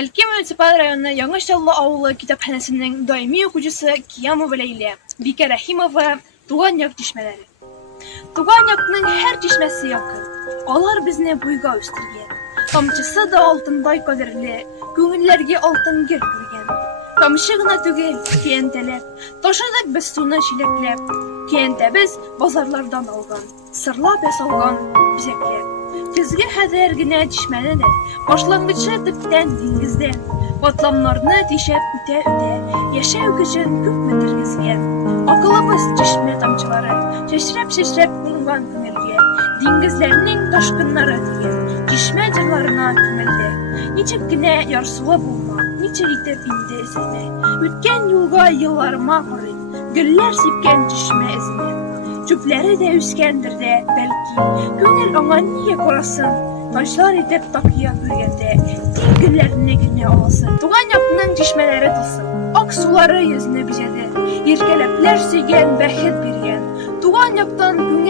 Әлки муниципаль районы Яңышаллы авылы китапханәсенең даими укучысы Киямова Ләйлә, Бикә Рәхимова туган як тишмәләре. Туган якның һәр тишмәсе якын. Алар безне буйга үстергән. Тамчысы да алтындай кадерле, күңелләргә алтын гер кергән. Тамчы гына түгел, киянтәләп, ташыдык без суны чиләкләп. Киянтәбез базарлардан алган, сырлап ясалган бизәкләр. Көзгә хәзер генә тишмәне дә, башлангычы төптән диңгездә. Батламнарны тишәп үтә-үтә, яшәү көчен күпме тергезгән. Акылыбыз тишмә тамчылары, чәчрәп-чәчрәп кунган күңелгә. Диңгезләрнең ташкыннары дигән, тишмә җырларына күмелде. Ничек кенә ярсуы булма, ничек итеп инде эземә. Үткән юлга елларыма карыйм, гөлләр сипкән тишмә эземә. Чүпләре дә үскәндер дә, бәлки, күңел аңа нигә карасын? Ташлар итеп такыя күргәндә, тик гөлләрне генә аласын. Туган якның тишмәләре тылсым, ак сулары йөзне бизәде, иркәләпләр сөйгән, бәхет биргән. Туган яктан күңел